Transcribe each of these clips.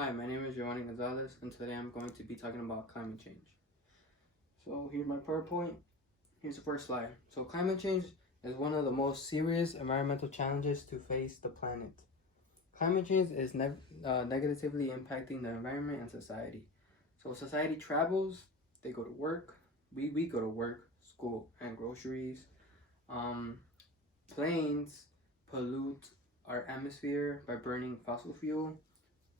Hi, my name is Giovanni Gonzalez, and today I'm going to be talking about climate change. So here's my PowerPoint. Here's the first slide. So climate change is one of the most serious environmental challenges to face the planet. Climate change is negatively impacting the environment and society. So society travels, they go to work, we go to work, school, and groceries. Um, Planes pollute our atmosphere by burning fossil fuel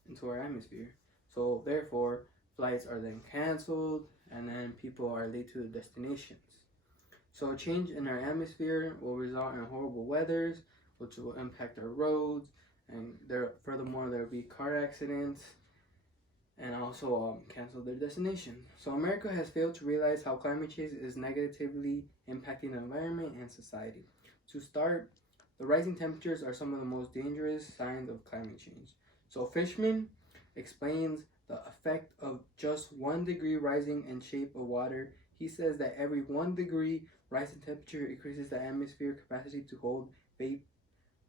into our atmosphere. So therefore, flights are then canceled, and then people are late to their destinations. So a change in our atmosphere will result in horrible weathers, which will impact our roads, and furthermore there will be car accidents, and also cancel their destination. So America has failed to realize how climate change is negatively impacting the environment and society. To start, the rising temperatures are some of the most dangerous signs of climate change. So Fishman explains the effect of just 1 degree rising in shape of water. He says that every 1 degree rise in temperature increases the atmosphere capacity to hold vapor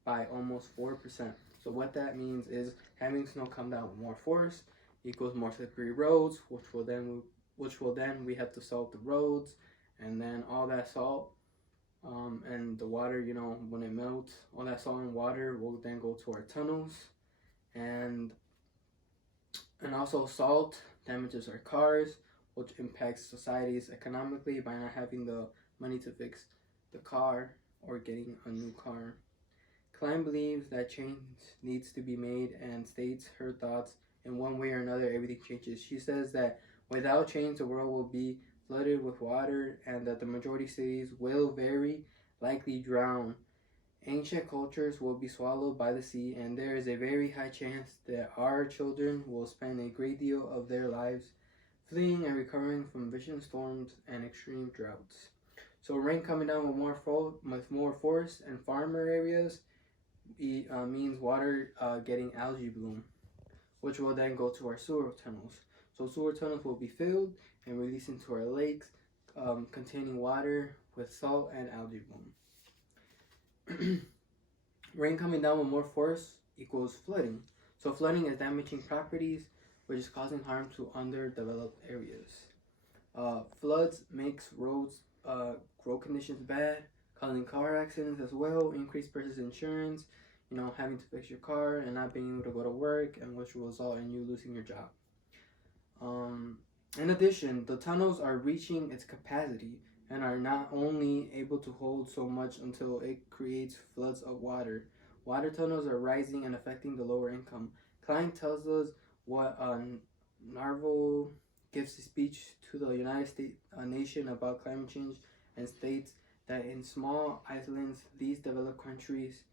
by almost 4%. So what that means is having snow come down with more force equals more slippery roads, which will then we have to salt the roads, and then all that salt and the water, when it melts, all that salt and water will then go to our tunnels, and also salt damages our cars, which impacts societies economically by not having the money to fix the car or getting a new car. Klein believes that change needs to be made and states her thoughts in one way or another everything changes. She says that without change the world will be flooded with water and that the majority cities will very likely drown. Ancient cultures will be swallowed by the sea, and there is a very high chance that our children will spend a great deal of their lives fleeing and recovering from vicious storms and extreme droughts. So rain coming down with more force in farmer areas means water getting algae bloom, which will then go to our sewer tunnels. So sewer tunnels will be filled and released into our lakes, containing water with salt and algae bloom. Rain coming down with more force equals flooding. So flooding is damaging properties, which is causing harm to underdeveloped areas. Floods makes road conditions bad, causing car accidents as well, increased purchase insurance, having to fix your car and not being able to go to work, and which will result in you losing your job. In addition, the tunnels are reaching its capacity and are not only able to hold so much until it creates floods of water. Water tunnels are rising and affecting the lower income. Klein tells us what Narvel gives a speech to the United States nation about climate change and states that in small islands, these developed countries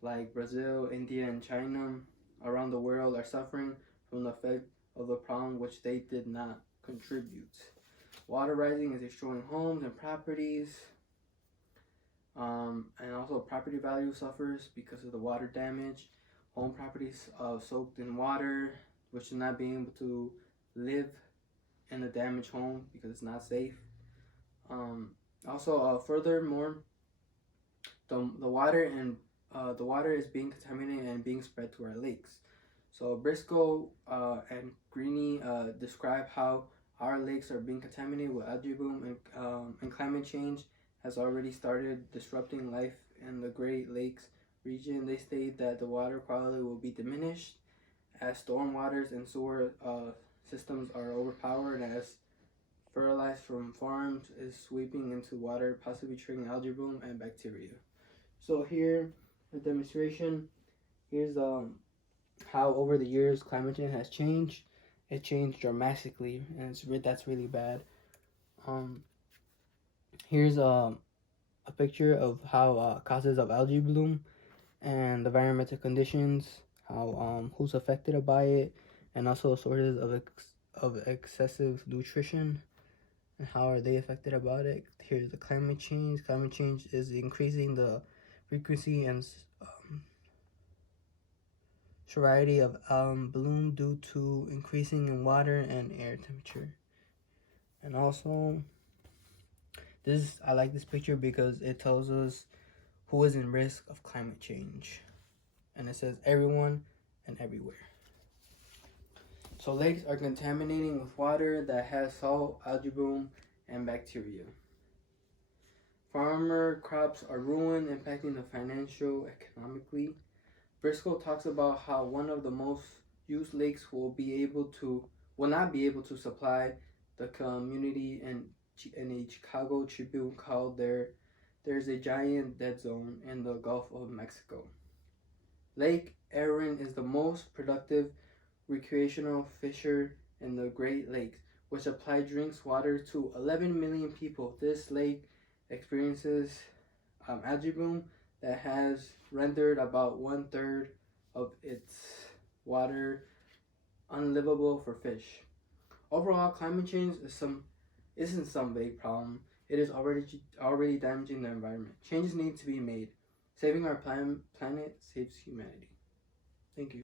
like Brazil, India, and China around the world are suffering from the effect of a problem which they did not contribute. Water rising is destroying homes and properties, and also property value suffers because of the water damage. Home properties soaked in water, which is not being able to live in a damaged home because it's not safe. Furthermore, the water is being contaminated and being spread to our lakes. So Briscoe and Greene describe how our lakes are being contaminated with algae bloom, and climate change has already started disrupting life in the Great Lakes region. They state that the water quality will be diminished as storm waters and sewer systems are overpowered, as fertilizer from farms is sweeping into water, possibly triggering algae bloom and bacteria. So here, a demonstration. Here's how over the years climate change has changed. It changed dramatically, and that's really bad. Here's a picture of how causes of algae bloom and environmental conditions, how who's affected by it, and also sources of excessive nutrition and how are they affected about it. Here's the climate change. Climate change is increasing the frequency and severity of bloom due to increasing in water and air temperature. And also, I like this picture because it tells us who is in risk of climate change, and it says everyone and everywhere. So lakes are contaminating with water that has salt, algae bloom, and bacteria. Farmer crops are ruined, impacting the financial economically. Briscoe talks about how one of the most used lakes will not be able to supply the community, and in a Chicago Tribune called there's a giant dead zone in the Gulf of Mexico. Lake Erin is the most productive recreational fisher in the Great Lakes, which supply drinks water to 11 million people. This lake experiences algae bloom that has rendered about 1/3 of its water unlivable for fish. Overall, climate change isn't some vague problem. It is already damaging the environment. Changes need to be made. Saving our planet saves humanity. Thank you.